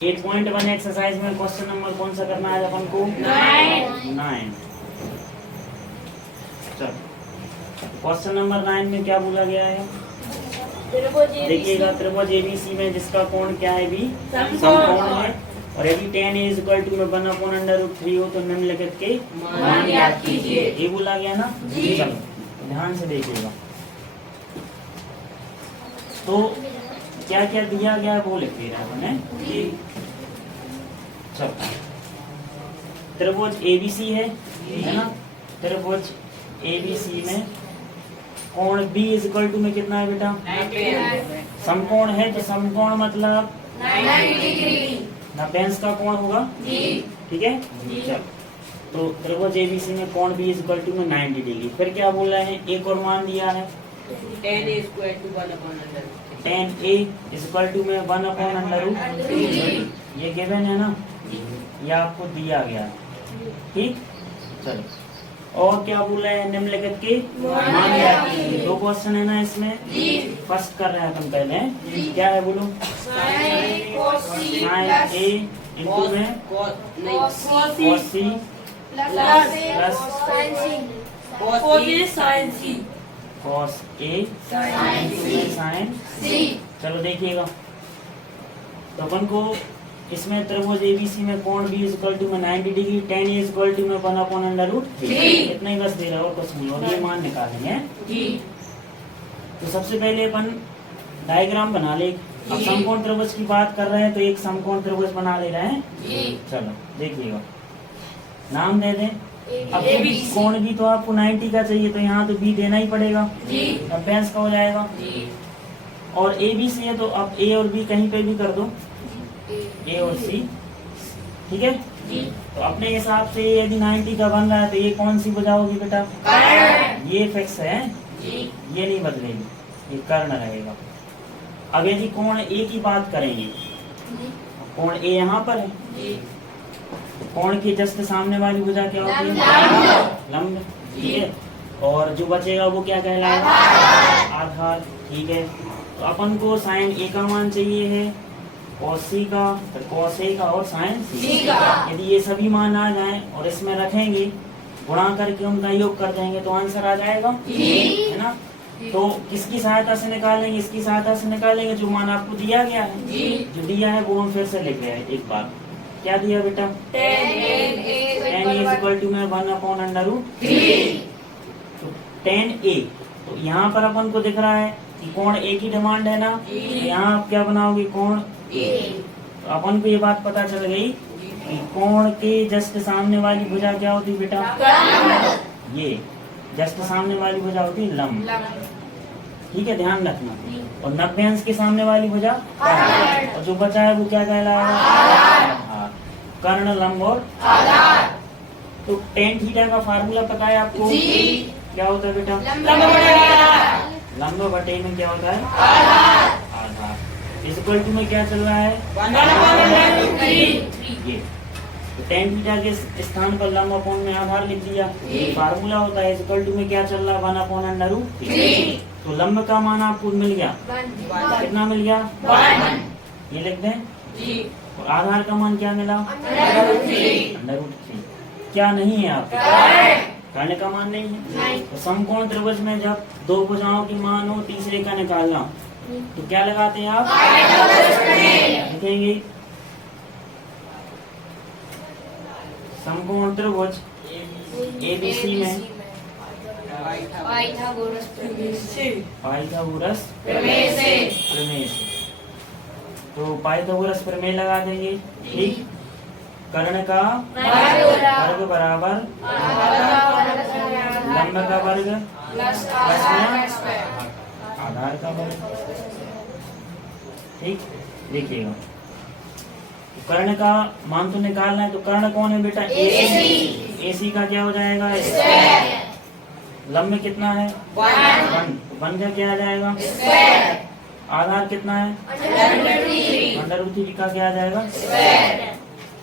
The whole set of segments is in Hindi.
8.1 एक्सरसाइज में क्वेश्चन नंबर कौन सा करना है अपन को? 9। चलो क्वेश्चन नंबर 9 में क्या बोला गया है? देखिएगा, त्रिभुज एबीसी में जिसका कोण क्या है? भी समकोण है। और यदि tan a = 1/√3 हो तो निम्नलिखित के मान ज्ञात कीजिए। ये बोला गया ना? चलो ध्यान से देखिएगा। तो क्या क्या दिया गया है वो लिख दे रहा है। त्रिभुज एबीसी है ना? त्रिभुज एबीसी में कोण B = में कितना है बेटा? समकोण है। तो समकोण मतलब 90 डिग्री। 90 का कोण होगा, ठीक है। चलो तो त्रिभुज एबीसी में कोण B = में 90 डिग्री। फिर क्या बोल रहे हैं? एक और मान दिया है tan a में 1/√3। ये गिवन है ना? ये आपको दिया गया है, ठीक। चलो और क्या बोल रहे हैं? निम्नलिखित के मान ज्ञात कीजिए। 2 क्वेश्चन है ना इसमें। फर्स्ट कर रहे हैं अपन पहले। क्या है बोलो? sin a इंटू में cos c plus cos a sin c। चलो देखिएगा, तो अपन को इसमें त्रिभुज एबीसी में कोण B = में 90 डिग्री, tan a = में 1/√3। इतना ही बस दे रहा है और कुछ नहीं। और ये मान निकालेंगे। तो सबसे पहले अपन डायग्राम बना ले। अब समकोण त्रिभुज की बात कर रहे हैं तो एक समकोण त्रिभुज बना ले रहे हैं। चलो देखिएगा, नाम दे दें। अब कोण भी तो आपको 90 का चाहिए, तो यहाँ तो B देना ही पड़ेगा। अब 90 का हो जाएगा। और ABC है तो अब A और B कहीं पे भी कर दो, A और C, ठीक है। तो अपने हिसाब से यदि 90 का बन रहा है तो ये कौन सी भुजा होगी बेटा? ये फिक्स है, ये नहीं बदलेगी, ये कर्ण रहेगा। अब यदि कोण A की बात करेंगे, कोण A यहाँ पर है। कोण के जस्ट सामने वाली भुजा क्या होती है? लंब, ठीक है। और जो बचेगा वो क्या कहलाएगा? आधार, ठीक है। तो अपन को sin A का मान चाहिए है, cos C का, तो cos A का और sin C का। यदि ये सभी मान आ जाएं और इसमें रखेंगे, गुणा करके उनका योग कर देंगे तो आंसर आ जाएगा, है ना। तो किसकी सहायता से निकालेंगे? इसकी सहायता से निकालेंगे जो मान आपको दिया गया है। जो दिया है वो हम फिर से लिख रहे हैं एक बार। क्या दिया बेटा? tan a = में 1/√3। तो tan a, तो यहाँ पर अपन को दिख रहा है कि कोण A की डिमांड है ना। यहाँ आप क्या बनाओगे? कोण A। तो अपन को ये बात पता चल गई कि कोण के जस्ट सामने वाली भुजा क्या होती बेटा? ये जस्ट सामने वाली भुजा होती है लंब, ठीक है, ध्यान रखना। और 90 के सामने वाली भुजा कर्ण। और जो बचा है वो क्या कहलाएगा? आधार। कर्ण, लंब और आधार। तो tan थीटा का फार्मूला पता है आपको? क्या होता है बेटा? लंब बटे में क्या होता है? आधार। इक्वल टू में क्या चल रहा है? 1/√3। ये तो tan थीटा के स्थान पर लंब अपॉन में आधार लिख दिया। फार्मूला होता है इक्वल टू में क्या चल रहा है? 1/√3। तो लंब का मान आपको मिल गया, कितना मिल गया? 1। ये लिख दें। और आधार का मान क्या मिला? √3। क्या नहीं है आपके? कर्ण का मान नहीं है। तो समकोण त्रिभुज में जब 2 भुजाओं की मान हो, तीसरे का निकालना तो क्या लगाते हैं आप? लिखेंगे समकोण त्रिभुज एबीसी में पाइथागोरस प्रमेय से। तो पाइथागोरस प्रमेय लगा देंगे, ठीक। कर्ण का वर्ग बराबर लंब का वर्ग प्लस आधार का वर्ग, ठीक। देखिएगा, कर्ण का मान तो निकालना है। तो कर्ण कौन है बेटा? AC का क्या हो जाएगा? लंब कितना है? 1 का क्या आ जाएगा? आधार कितना है? √3 का क्या आ जाएगा?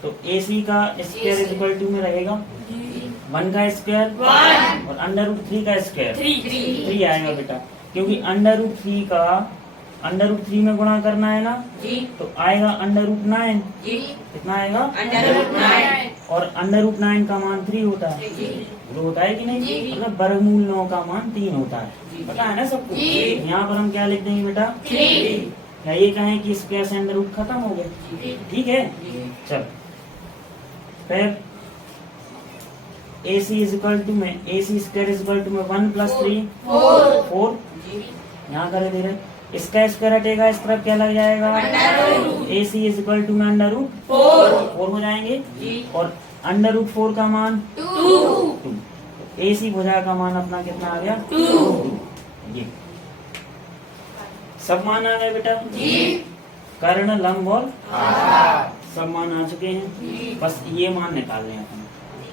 तो AC का स्क्वायर इक्वल टू में रहेगा 1 का स्क्वायर और √3 का स्क्वायर 3 आएगा बेटा। क्योंकि √3 का √3 में गुणा करना है ना तो आएगा √9। कितना आएगा √9। और √9 का मान 3 होता है। वो होता है कि नहीं? मतलब वर्गमूल 9 का मान 3 होता है। पता है ना सबको? यहाँ पर हम क्या लिख देंगे बेटा? 3। क्या ये कहें कि स्क्वायर से अंडर रूट खत्म हो गए? ठीक है। चल फिर AC इक्वल टू में AC स्क्वायर इक्वल टू में 1 + 3 4। यहाँ करे दे रहे, इसका स्क्वायर हटेगा, इस तरफ क्या लग जाएगा? AC इक्वल टू में √4 हो जाएंगे। और √4 का मान 2। AC भुजा का मान अपना कितना आ गया? 2। ये सब मान आ गए बेटा? कर्ण, लंब और सब मान आ चुके हैं। बस ये मान निकालने हैं अपन।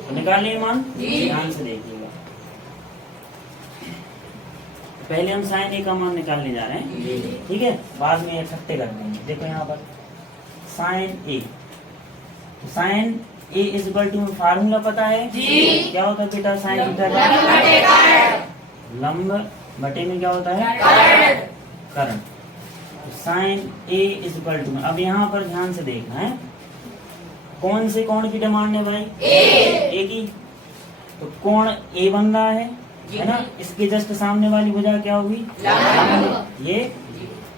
तो निकालिए मान, ध्यान से देखिएगा। पहले हम sin A का मान निकालने जा रहे हैं, ठीक है? बाद में इकट्ठे कर देंगे। देखो यहाँ पर sin A, तो sin A equal to formula पता है? क्या होता है बेटा? sin थीटा का लंब बटे में क्या होता है? कर्ण। तो sin A इक्वल टू में, अब यहाँ पर ध्यान से देखना है, कौन से कोण की डिमांड है भाई? A की। तो कोण A बन रहा है ना? इसके जस्ट सामने वाली भुजा क्या होगी? ये,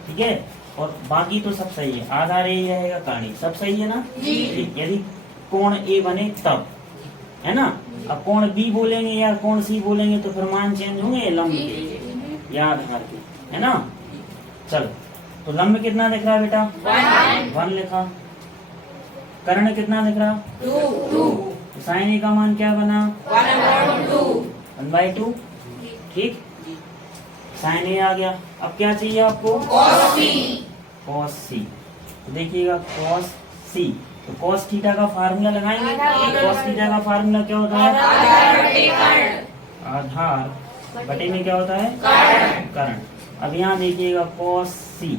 ठीक है। और बाकी तो सब सही है, आधार A रहेगा, कर्ण सब सही है ना? यदि कोण A बने तब, है ना? अब कोण B बोलेंगे या कोण C बोलेंगे तो फिर मान चेंज होंगे लंब के या आधार के, है ना? चलो, तो लंब कितना दिख रहा बेटा? 1 लिखा। कर्ण कितना दिख रहा? 2। तो sin A का मान क्या बना? 1/2। ठीक, sin A आ गया। अब क्या चाहिए आपको? cos C। तो देखिएगा cos C, तो cos थीटा का फार्मूला लगाएंगे। cos थीटा का फार्मूला क्या होता है? आधार बटे में क्या होता है? कर्ण। अब यहाँ देखिएगा cos C,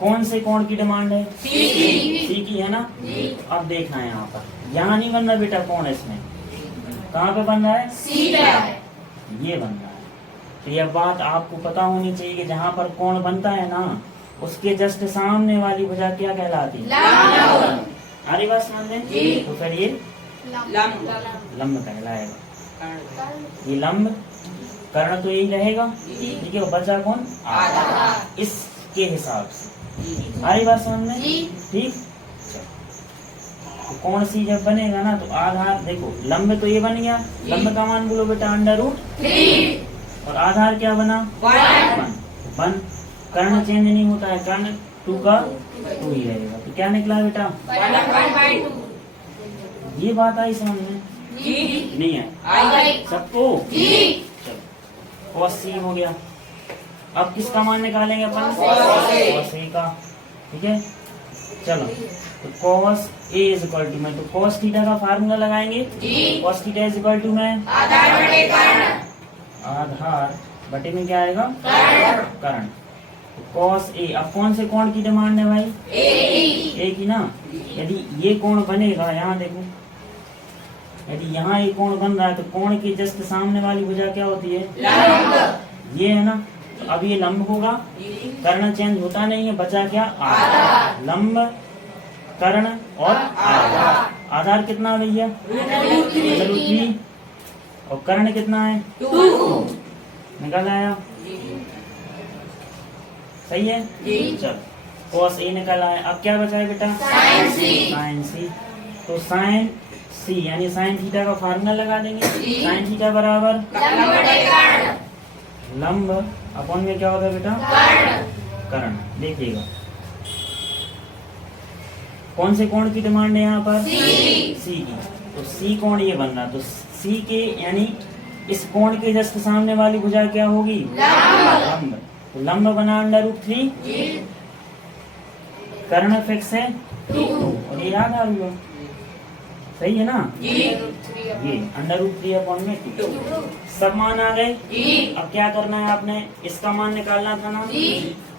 कौन से कोण की डिमांड है? C की, है ना? अब देखना है यहाँ पर, यहाँ नहीं बन रहा बेटा कोण, इसमें कहाँ पे बन रहा है? C पे। ये बन रहा है। तो यह बात आपको पता होनी चाहिए कि जहाँ पर कोण बनता है ना, उसके जस्ट सामने वाली भुजा क्या कहलाती है? आ रही बात समझ में? तो फिर ये लंब कहलाएगा। ये लंब, कर्ण तो यही रहेगा, ठीक है। बचा कौन? आधार। इसके हिसाब से आ रही बात समझ में? ठीक। तो कोण C जब बनेगा ना तो आधार, देखो लंब तो ये बन गया, लंब का मान बोलो बेटा √3। और आधार क्या बना? 1। कर्ण चेंज नहीं होता है, कर्ण 2 का 2 ही रहेगा। तो क्या निकला बेटा? 1/2। ये बात आई समझ में? नहीं है सबको? चलो, cos C हो गया। अब किसका मान निकालेंगे अपन? cos A का, ठीक है। चलो, तो cos A इक्वल टू में, तो cos थीटा का फार्मूला लगाएंगे। cos थीटा इक्वल टू में आधार बटे में क्या आएगा? कर्ण। तो cos A, अब कौन से कोण की डिमांड है भाई? A की ना। यदि ये कोण बनेगा, यहाँ देखो, यदि यहाँ ये कोण बन रहा है तो कोण के जस्ट सामने वाली भुजा क्या होती है? ये, है ना? तो अब ये लंब होगा, कर्ण चेंज होता नहीं है, बचा क्या? आधार। लंब, कर्ण और आधार। आधार कितना भैया? √3। और कर्ण कितना है? 2। निकल आया? सही है। चल, cos A निकल आया। अब क्या बचा है बेटा? sin C। तो sin C यानी sin थीटा का फार्मूला लगा देंगे। sin थीटा बराबर लंब अपॉन में क्या होगा बेटा? कर्ण। देखिएगा कौन से कोण की डिमांड है यहाँ पर? C की। तो C कोण ये बन रहा, तो C के यानी इस कोण के जस्ट सामने वाली भुजा क्या होगी? लंब। तो लंब बना √3, कर्ण फिक्स है 2 और ये आधार हुआ। सही है ना? ये √3 अपॉन में 2। सब मान आ गए। अब क्या करना है आपने? इसका मान निकालना था ना,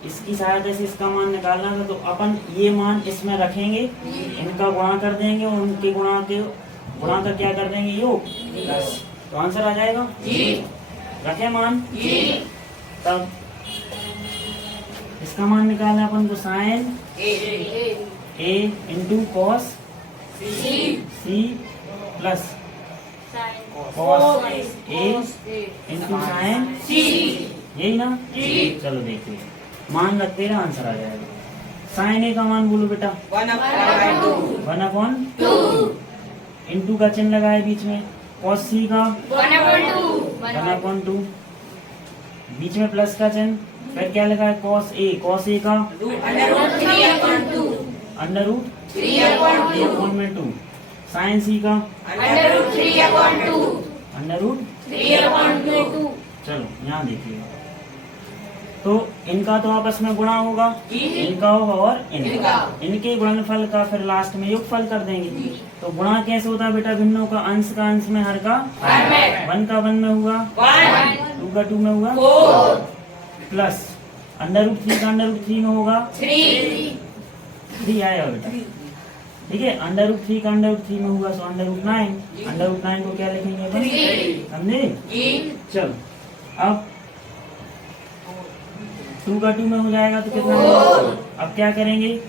इसकी सहायता से इसका मान निकालना था। तो अपन ये मान इसमें रखेंगे, इनका गुणा कर देंगे और उनके गुणा का क्या कर देंगे? योग। तो आंसर आ जाएगा। रखे मान, तब इसका मान निकालना है अपन को sine A into cos C plus cos A into sine C, यही ना। चलो देखिए, मान रखते ना, आंसर आ जाएगा। साइन ए का मान बोलो बेटा 1/2 इंटू का चिन्ह लगाए बीच में, कॉस सी का 1/2 बीच में प्लस का चिन्ह, फिर क्या लगा है कॉस ए का √3/2 साइन सी का √3/2। चलो यहाँ देखिए, तो इनका तो आपस में गुणा होगा, इनका होगा और इनके गुणनफल का फिर लास्ट में योगफल कर देंगे। तो गुणा कैसे होता है बेटा, भिन्नों का अंश में, हर का 1 का 1 में हुआ, 2 का 2 में हुआ, प्लस √3 का √3 में होगा 3 आया बेटा, ठीक है। √3 का √3 में हुआ, सो √9 को क्या लिखेंगे अपन, समझे। चलो अब 2 का 2 में हो जाएगा तो कितना होगा, अब क्या करेंगे,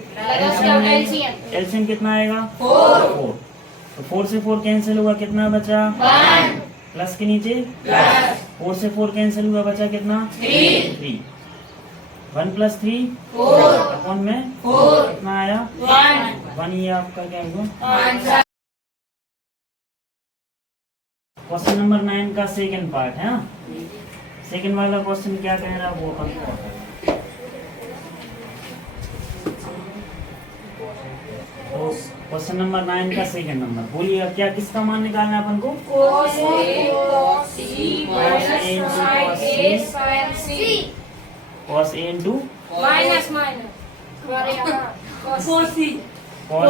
एलसीएम कितना आएगा 4, तो 4 से 4 कैंसिल हुआ, कितना बचा 1, प्लस के नीचे 4 से 4 कैंसिल हुआ, बचा कितना 3, 1 + 3 अपन में कितना आया 1, ये आपका क्या हुआ। क्वेश्चन नंबर 9 का सेकंड पार्ट है। सेकंड वाला क्वेश्चन क्या कह रहा है वो अपन को, तो क्वेश्चन नंबर 9 का सेकंड नंबर बोलिएगा, क्या किसका मान निकालना है अपन को, cos A into cos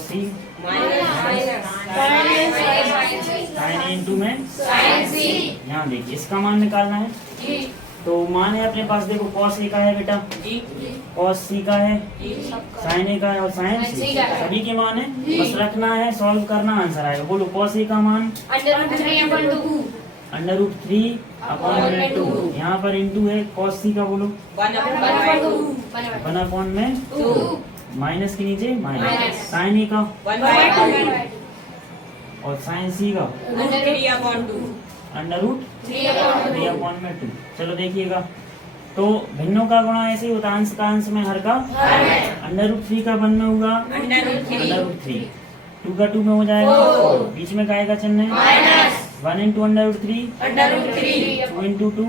C sin A into में sin C। यहाँ देखिए, इसका मान निकालना है। तो मान है अपने पास, देखो cos A का है बेटा, cos C का है, sin A का है और sin C, सभी के मान है, बस रखना है, सॉल्व करना, आंसर आएगा। बोलो cos A का मान √3/2, यहाँ पर इंटू है, cos C का बोलो 1/2 माइनस के नीचे माइनस, sin A का 1/2 और sin C का √3/2। चलो देखिएगा, तो भिन्नों का गुणा ऐसे ही होता है, अंश का अंश में, हर का √3 का 1 में होगा √3, 2 का 2 में हो जाएगा, बीच में काय का चिन्ह है 1 × √3, 2 × 2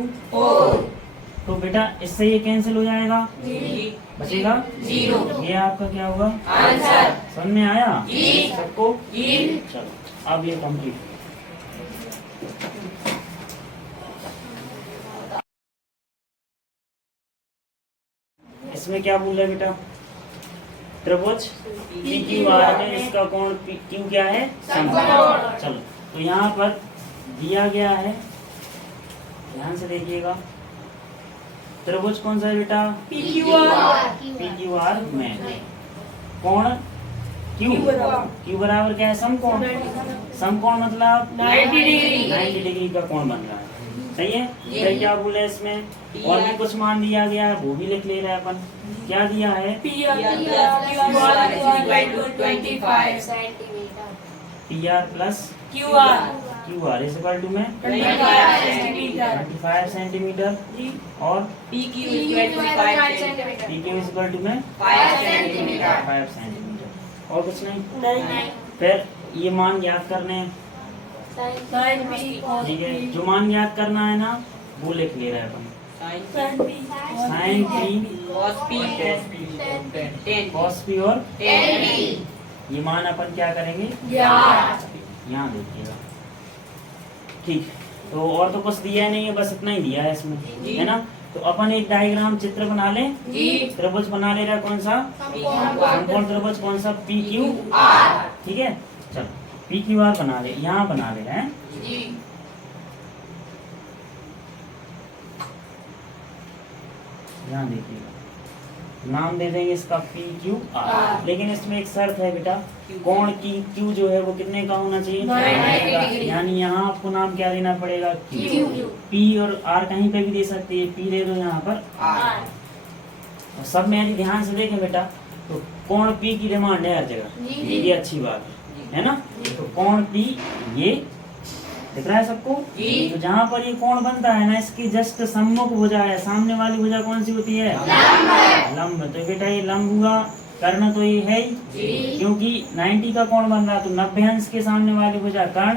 तो बेटा इससे ये कैंसिल हो जाएगा, बचेगा 0। ये आपका क्या होगा आंसर। समझ में आया सबको। चलो अब ये कंप्लीट। इसमें क्या बोल रहा है बेटा, त्रिभुज PQR में इसका कोण Q क्या है, समकोण। चलो तो यहाँ पर दिया गया है, ध्यान से देखिएगा, त्रिभुज कौन सा है बेटा, PQR में कोण Q बराबर क्या है, समकोण। समकोण मतलब 90 डिग्री का कोण बन रहा है, सही है। फिर क्या बोले इसमें और भी कुछ मान दिया गया है, वो भी लिख ले रहे हैं अपन। क्या दिया है, PR plus QR is equal to में 25 सेंटीमीटर और PQ इज इक्वल टू में 5 सेंटीमीटर। और कुछ नहीं। फिर ये मान याद करने हैं, ठीक है। जो मान याद करना है ना वो लिख ले रहे हैं अपन, sin P cos P और ये मान अपन क्या करेंगे, यहाँ देखिएगा, ठीक। तो और तो कुछ दिया नहीं है, बस इतना ही दिया है इसमें, है ना। तो अपन एक डायग्राम चित्र बना ले, त्रिभुज बना ले रहा कौन सा, समकोण त्रिभुज कौन सा, PQR, ठीक है। चलो PQR बना ले, यहाँ बना ले रहे हैं। यहाँ देखिएगा, नाम दे देंगे इसका PQR, लेकिन इसमें एक शर्त है बेटा, कोण की Q जो है वो कितने का होना चाहिए, यानी यहाँ आपको नाम क्या देना पड़ेगा, Q। P और R कहीं पे भी दे सकते हैं, P दे दो यहाँ पर R, और सब में यदि ध्यान से देखें बेटा तो कोण P की डिमांड है हर जगह, ये अच्छी बात है ना। तो कोण P ये दिख रहा है सबको। तो जहाँ पर ये कोण बनता है ना, इसकी जस्ट सम्मुख भुजा है, सामने वाली भुजा कौन सी होती है? लंब। तो बेटा ये लंब हुआ, कर्ण तो ये है ही, क्योंकि 90 का कोण बन रहा तो 90 अंश के सामने वाली भुजा कर्ण,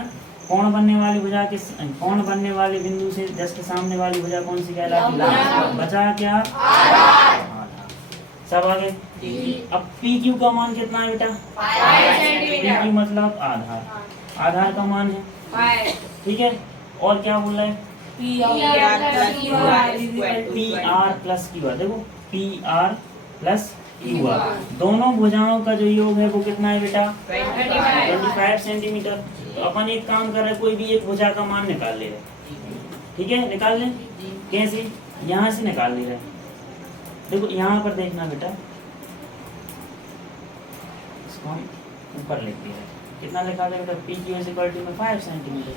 कोण बनने वाली भुजा के कोण बनने वाले बिंदु से जस्ट सामने वाली भुजा कौन सी कहलाती? लंब। बचा क्या? आधार। सब आ गए। अब PQ का मान कितना है बेटा? 5 सेंटीमीटर। PQ मतलब आधार, आधार का मान है 5, ठीक है। और क्या बोल रहा है? PR plus QR। देखो PR प्लस QR, दोनों भुजाओं का जो योग है वो कितना है बेटा? 25 सेंटीमीटर। तो अपन एक काम कर रहे हैं, कोई भी एक भुजा का मान निकाल ले रहे, ठीक है, निकाल लें। कैसे? यहाँ से निकाल ले रहे। देखो यहाँ पर देखना बेटा, इसको हम ऊपर लिख दिया है। कितना लिखा था बेटा? PQ में 5 सेंटीमीटर,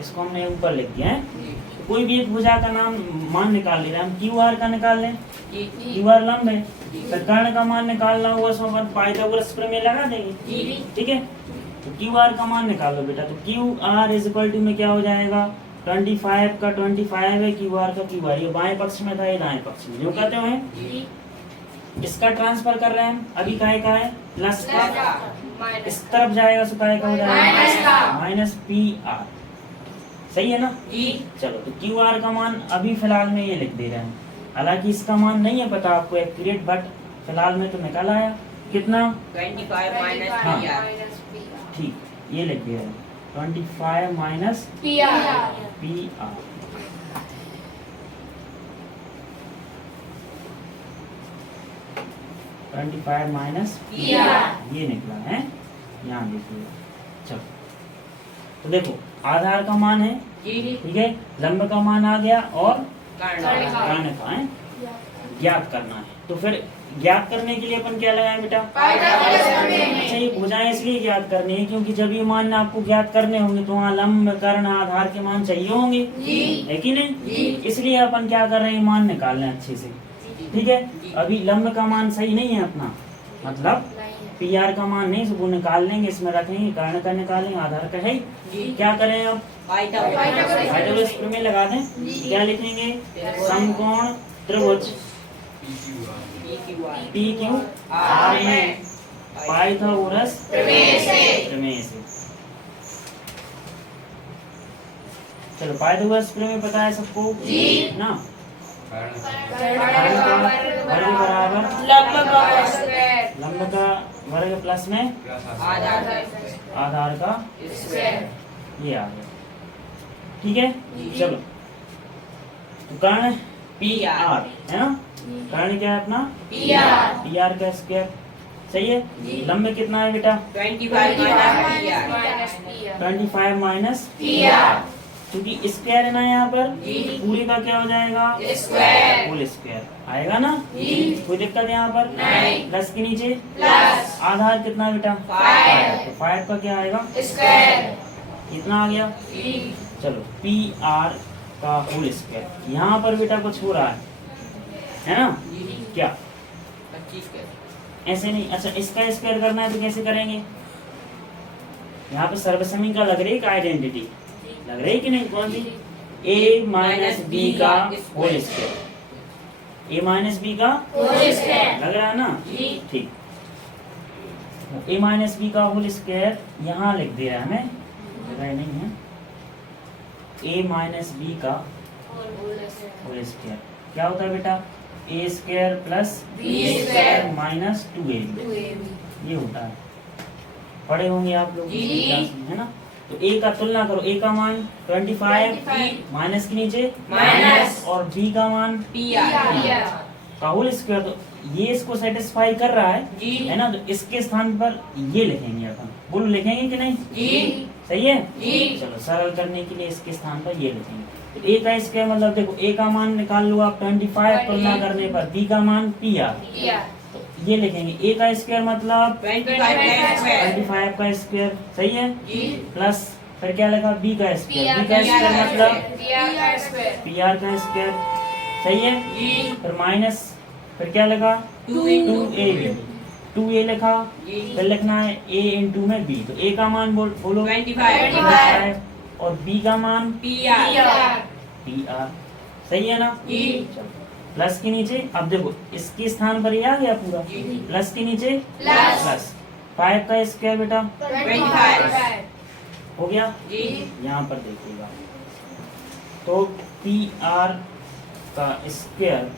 इसको हमने ऊपर लिख दिया है। तो कोई भी एक भुजा का नाम मान निकाल ले रहे हैं हम। QR का निकाल लें, QR लंब है। तो कर्ण का मान निकालना होगा, सो अपन पाइथागोरस प्रमेय लगा देंगे, ठीक है। तो QR का मान निकाल लो बेटा। तो QR में क्या हो जाएगा? 25 का 25 है, QR का QR। ये बाएं पक्ष में था, ये दाएं पक्ष में, जो कहते हैं इसका ट्रांसफर कर रहे हैं हम। अभी काय का है? प्लस का, इस तरफ जाएगा सो काय का हो जाएगा? Minus PR। सही है ना? चलो तो QR का मान अभी फिलहाल में ये लिख दे रहे हैं। हालांकि इसका मान नहीं है पता आपको एक्यूरेट, बट फिलहाल में तो निकाल आया। कितना? 25 माइनस PR। ठीक, ये लिख दिया है 25 माइनस PR। 25 माइनस PR ये निकला है, यहाँ देखिए। चलो तो देखो आधार का मान है, ठीक है, लंब का मान आ गया और कर्ण का है, ज्ञात करना है। तो फिर ज्ञात करने के लिए अपन क्या लगाएं बेटा? अच्छा, ये भुजाएं इसलिए ज्ञात करनी है क्योंकि जब ये मान आपको ज्ञात करने होंगे तो वहाँ लंब, कर्ण, आधार के मान चाहिए होंगे, है कि नहीं? इसलिए अपन क्या कर रहे हैं? मान निकाल रहे हैं अच्छे से, ठीक है। अभी लंब का मान सही नहीं है अपना, मतलब PR का मान नहीं, वो निकाल लेंगे, इसमें रखेंगे, कर्ण का निकालेंगे, आधार का है। क्या करें अब? पाइथागोरस प्रमेय लगा दें। क्या लिखेंगे? समकोण त्रिभुज PQR में पाइथागोरस प्रमेय से। चलो पाइथागोरस प्रमेय पता है सबको ना? बराबर लंब का वर्ग प्लस में आधार का स्क्वायर, ये आ गया, ठीक है। चलो तो कर्ण PR है ना, कर्ण क्या है अपना? PR का स्क्वायर, सही है। लंब कितना है बेटा? 25 माइनस PR, क्योंकि स्क्वायर है ना यहाँ पर, पूरे का क्या हो जाएगा? स्क्वायर, होल स्क्वायर आएगा ना, कोई दिक्कत है यहाँ पर? नहीं। प्लस के नीचे प्लस, आधार कितना बेटा? 5, तो 5 का क्या आएगा? स्क्वायर, कितना आ गया? चलो PR का होल स्क्वायर। यहाँ पर बेटा कुछ हो रहा है ना? क्या? ऐसे नहीं, अच्छा इसका स्क्वायर करना है तो कैसे करेंगे? यहाँ पे सर्वसमीका लग रही है, का आइडेंटिटी लग रही कि नहीं? कौन सी? A माइनस B का whole square, A minus B का होल स्क्वायर लग रहा है ना? ठीक, A माइनस B का होल स्क्वायर यहाँ लिख दे रहा है, हमें जगह नहीं है। A माइनस B का होल स्क्वायर क्या होता है बेटा? A square plus B square minus 2AB, ये होता है, पढ़े होंगे आप लोग, है ना? तो A का तुलना करो, A का मान 25 माइनस के नीचे माइनस, और B का मान PR का होल स्क्वायर। तो ये इसको सेटिस्फाई कर रहा है ना? तो इसके स्थान पर ये लिखेंगे अपन, बोलो लिखेंगे कि नहीं? सही है। चलो सरल करने के लिए इसके स्थान पर ये लिखेंगे। तो A का स्क्वायर मतलब देखो A का मान निकाल लो आप 25, तुलना करने पर B का मान PR, तो ये लिखेंगे A का स्क्वायर मतलब 25 का स्क्वायर, सही है, प्लस फिर क्या लिखा? B का स्क्वायर, B का स्क्वायर मतलब PR का स्क्वायर, सही है, फिर माइनस फिर क्या लिखा 2ab, 2a लिखा, जी। फिर लिखना है a इंटू में b। तो a का मान बोलो 25 और b का मान PR pr। सही है ना? जी। प्लस के नीचे अब देखो इसके स्थान पर ये आ गया पूरा, जी। प्लस के नीचे प्लस। प्लस 5 का स्क्वायर बेटा 25 हो गया। जी। यहाँ पर देखिएगा तो पी आर का स्क्वायर,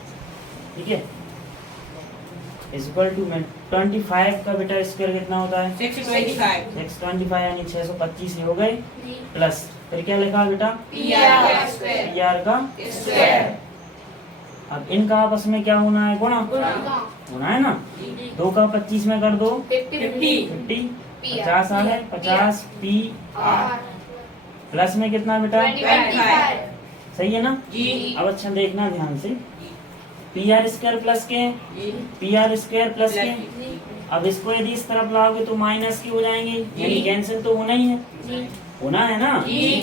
ठीक है, इक्वल टू में 25 का बेटा स्क्वायर कितना होता है 625 625 यानी 625 हो गए, प्लस फिर क्या लिखा बेटा PR स्क्वायर पी आर का स्क्वायर। अब इनका आपस में क्या होना है, गुणा होना है ना। 2 का 25 में कर दो 50 50, 50 आ गए 50 पी आर, प्लस में कितना बेटा 25 सही है ना। जी। अब अच्छा देखना ध्यान से, पी आर स्क्वायर प्लस के जी। पी आर स्क्वायर प्लस के, अब इसको यदि इस तरफ लाओगे तो माइनस के हो जाएंगे, यानी कैंसिल तो होना ही है, होना है ना। जी।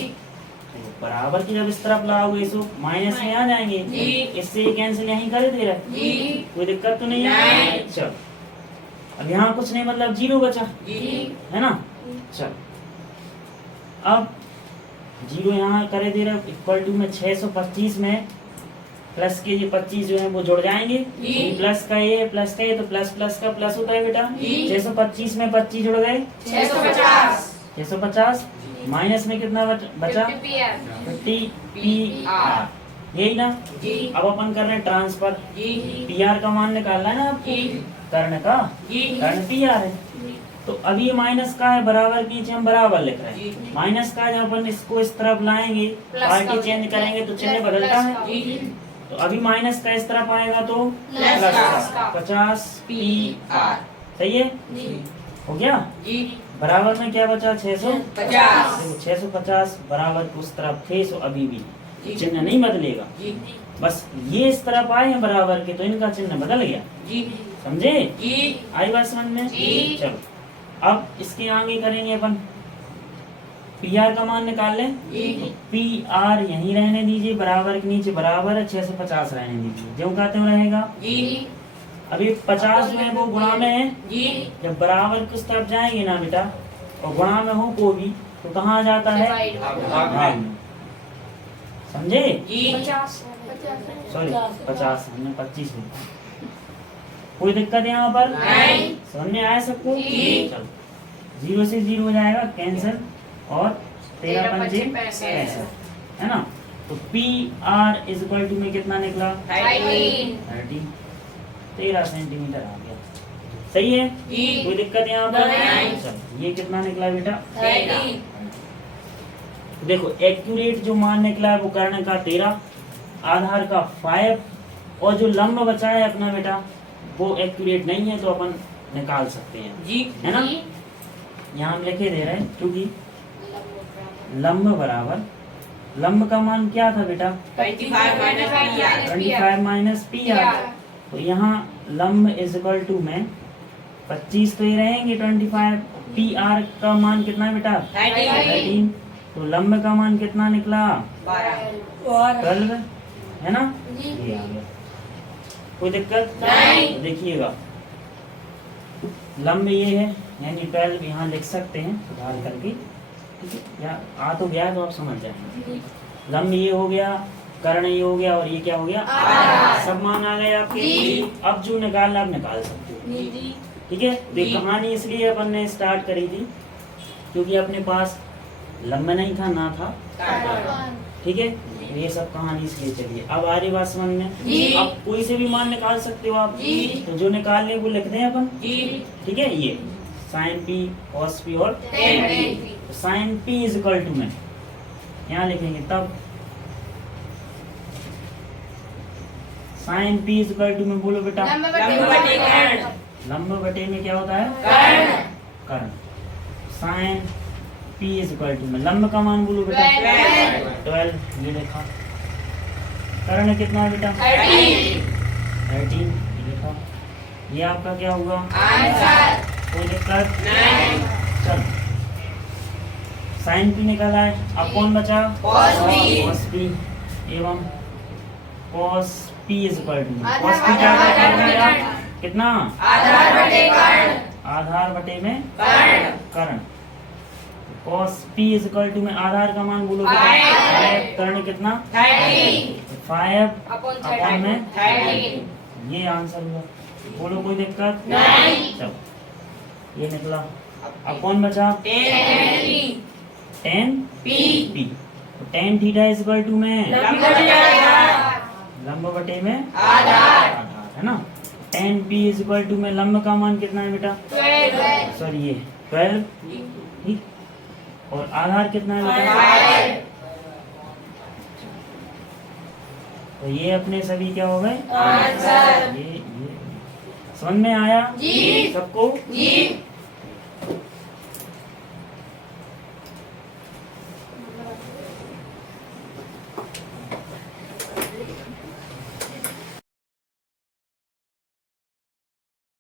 तो बराबर की जब इस तरफ लाओगे इसको माइनस में आ जाएंगे, जी। इससे ये कैंसिल यहीं कर दे रहा है, जी। कोई दिक्कत तो नहीं है। नहीं। चल अब यहाँ कुछ नहीं, मतलब 0 बचा जी। है ना। चल अब 0 यहाँ करे दे रहा है, इक्वल टू में 625 में प्लस के ये 25 जो है वो जुड़ जाएंगे, जी। ये प्लस का ये प्लस का ये, तो प्लस प्लस का प्लस होता है बेटा। जी। 625 में 25 जुड़ गए 650 650, माइनस में कितना बचा 50 पी आर, यही ना। जी। अब अपन कर रहे हैं ट्रांसफर, जी। पी आर का मान निकालना है ना आपको, जी। कर्ण का, जी। कर्ण पी आर है। तो अभी माइनस का है, बराबर के नीचे हम बराबर लिख रहे जी। हैं। माइनस का जब अपन इसको इस तरफ लाएंगे, प्लस पार्टी का चेंज करेंगे तो चिन्ह बदलता है। जी। तो अभी माइनस का इस तरफ आएगा तो प्लस प्लस का। 50 पी आर, सही है, हो गया। जी। बराबर में क्या बचा 650, 50 650 बराबर के उस तरफ थे, सो अभी भी जी। चिन्ह नहीं बदलेगा। जी। बस ये इस तरफ आए हैं बराबर के, तो इनका चिन्ह बदल गया, जी। समझे। जी। आई बात समझ में। जी। चलो अब इसके आगे करेंगे अपन, पी आर का मान निकाल लें। जी। पी आर यहीं रहने दीजिए, बराबर के नीचे बराबर है 650 रहने दीजिए, जो कहते हुए रहेगा। जी। अभी 50 जो है वो गुणा में है, जी। जब बराबर किस तरफ जाएंगे ना बेटा और गुणा में हो को भी, तो कहाँ आ जाता है भाग में, समझे। जी। सॉरी 50 हमने 25 में, कोई दिक्कत है यहाँ पर नहीं। समझ में आया सबको। जी। चलो 0 से 0 हो जाएगा कैंसिल, और 13 पंचे 65 है ना। तो P R is equal to में कितना निकला 13 सेंटीमीटर आ गया, सही है। जी। कोई दिक्कत यहाँ पर नहीं। चलो ये कितना निकला बेटा 13 देखो एक्यूरेट जो मान निकला है वो कर्ण का 13, आधार का 5, और जो लंब बचा है अपना बेटा वो एक्यूरेट नहीं है, तो अपन निकाल सकते हैं, जी। है ना। यहाँ हम लिखे दे रहे हैं क्योंकि लंब बराबर, लंब का मान क्या था बेटा 25 minus PR 25 minus P R, तो यहाँ लंब इज इक्वल टू में 25 तो ये रहेंगे 25, पी आर का मान कितना है बेटा 13, तो लंब का मान कितना निकला 12 है ना। ये आ गया, कोई दिक्कत नहीं। तो देखिएगा लंब ये है, यानी 12 यहाँ लिख सकते हैं सुधार करके, ठीक है, या आ तो गया तो आप समझ जाएंगे। लंब ये हो गया, कर्ण ये हो गया, और ये क्या हो गया आधार। सब मान आ गए आपके। जी। अब जो निकालना आप निकाल सकते हो, ठीक है। तो ये जी। कहानी इसलिए अपन ने स्टार्ट करी थी क्योंकि अपने पास लंब नहीं था ना था, ठीक है। तो ये सब कहानी इसलिए चलिए। अब आ रही बात समझ में। जी। अब कोई से भी मान निकाल सकते हो आप, जी। तो जो निकाल ले वो लिख दें अपन, जी। ठीक है। ये साइन पी कॉस पी और tan P। Sine P is equal to में यहाँ लिखेंगे, तब sine P is equal to में बोलो बेटा लंब बटे कर्ण लंब बटे में क्या होता है कर्ण कर्ण। Sine P is equal to में लंब का मान बोलो बेटा 12, ये लिखा। कर्ण कितना है बेटा 13, ये लिखा। ये आपका क्या होगा आंसर कोई दिक्कत नहीं। चल साइन पी निकाला है, अब कौन बचा Cos P। cos P एवं cos P is equal to cos P क्या था कितना आधार बटे कर्ण आधार बटे में कर्ण कर्ण cos P is equal to में आधार का मान बोलो Five. कर्ण कितना 30 5 अपॉन अपॉन में 30 ये आंसर हुआ बोलो कोई दिक्कत नहीं। चलो ये निकला अपॉन बचा 10 10 P P tan theta is equal to में लंब बटे आधार लंब बटे में आधार आधार है ना tan P is equal to में लंब का मान कितना है बेटा 12 सॉरी ये 12 ठीक और आधार कितना है बेटा 5 तो ये अपने सभी क्या हो गए आंसर ये समझ में आया जी। सबको जी